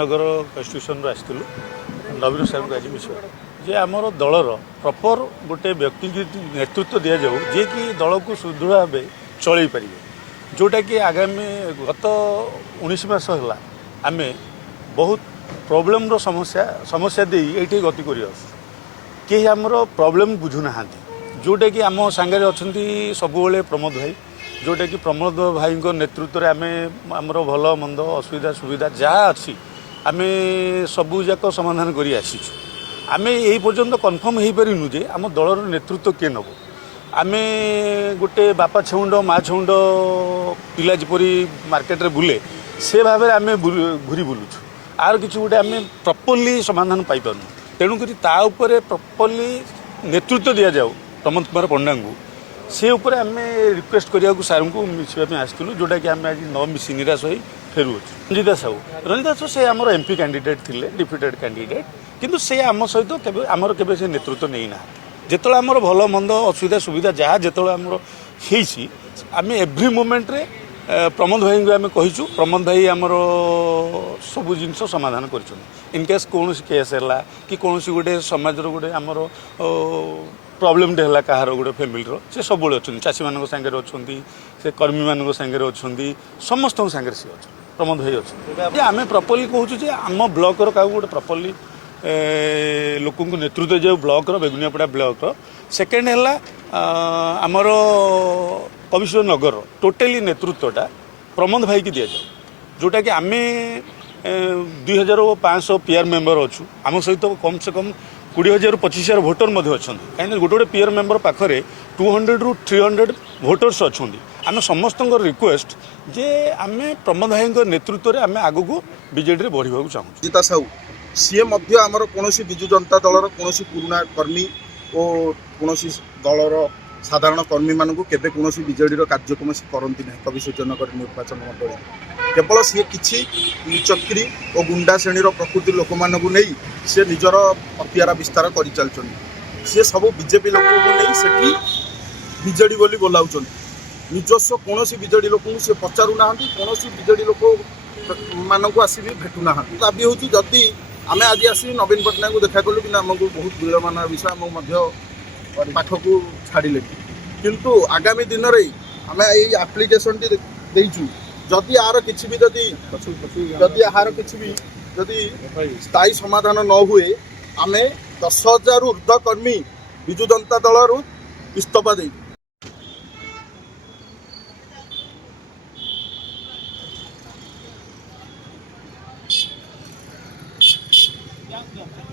नगर constitution आसलु नवीन साहब को आज मिसा जे आमर दलर प्रपर गोटे व्यक्ति की नेतृत्व दि जाऊ जी कि दल को सुदृढ़ भाव चल पारे जोटा कि आगामी गत 19 मास है आम बहुत प्रोब्लेम समस्या समस्या दे ये गति कर कहीं आमर प्रोब्लेम बुझुना जोटा कि आम सांगे अच्छा सब प्रमोद भाई जोटा कि प्रमोद भाई नेतृत्व में आम भल मंद असुविधा सुविधा जहाँ अच्छी आम सबूक समाधान कर आसीचु आम यही पर्यंत कन्फर्म हो पारूँ जे आम दलर नेतृत्व किए नब आम गोटे बापा छेउंड माँ छेउंड पिला जपरी मार्केट रे बुले से भाव में आम घूरी बुलुचु आर कि गोटे आम प्रॉपर्ली समाधान पाइपर तेणुक प्रॉपर्ली नेतृत्व दि जाऊ प्रमोद कुमार पंडा को से उपर आम रिक्वेस्ट करने को सार को मिसापी आसलु जोटा कि आम आज न मिसी निराश हो फेरुअछु रंजिता साहू से आमर एमपी कैंडिडेट थिले डिप्यूटेड कैंडिडेट किंतु से आम सहित आमर केबे से नेतृत्व नहीं ना जिते आमर भल मंद असुविधा सुविधा जहाँ जिते आमर आम एव्री मोमेंट रे प्रमोद भाई को आम कहीचु प्रमोद भाई आमर सबू जिनस समाधान कर इनकेस कौन केस है कि कौन गोटे समाज गोटे आमर प्रॉब्लम टे है कहार गोटे फैमिली से सब अच्छा चाषी मान सागर अच्छा से कर्मी मान सागर अच्छा समस्त सागर सी अच्छा प्रमोद भाई अच्छे आम प्रॉपर्ली कहूँ आम ब्लॉक क्या गोटे प्रॉपर्ली लोक नेतृत्व जो ब्लॉक बेगुनियापड़ा ब्लॉक सेकेंड है आमर कमिश्नर नगर टोटाली नेतृत्वटा प्रमोद भाई की दि जाऊ जोटा कि आम 2500 पीआर मेंबर अच्छु आम सहित कम से कम 20,000 ରୁ 25,000 भोटर अच्छा कहीं गोटे गोटे पीआर मेंबर पाखे 200 ରୁ 300 भोटर्स अच्छा आम समस्त रिक्वेस्ट जे आम प्रमोद भाई नेतृत्व में आम आग को बीजेडी में बढ़ा चाहूँ जीता साहू सी आमर कौन विजु जनता दलर कौन पुराना कर्मी और कौन दलर साधारण कर्मी मान केवे कौन विजेडी कार्यक्रम से करती ना कविसूचनगर निर्वाचन मंडल केवल सी कि चक्री और गुंडा श्रेणी प्रकृति लोक मानू नहीं सी निजर हथियार विस्तार कर चलते सी सब बीजेपी लोक नहीं विजेडी बोली बोलाऊँ निजस्व कौन विजेडी लोक सी पचारूना कौन विजेडी लोक मानक आसी भेटुना दाबी हूँ जदि आम आज आसी नवीन पट्टनायक को देखा कलु कि आमको बहुत विलम्बन विषय आम पाखक छाड़े किंतु आगामी दिन में आम ये आप्लिकेसन टी देचु जदि यार किसी भी जदि यार किसी भी जदि स्थायी समाधान न हुए आम 10,000 ऊर्ध्व कर्मी विजु जनता दल इस्तीफा दे Yeah.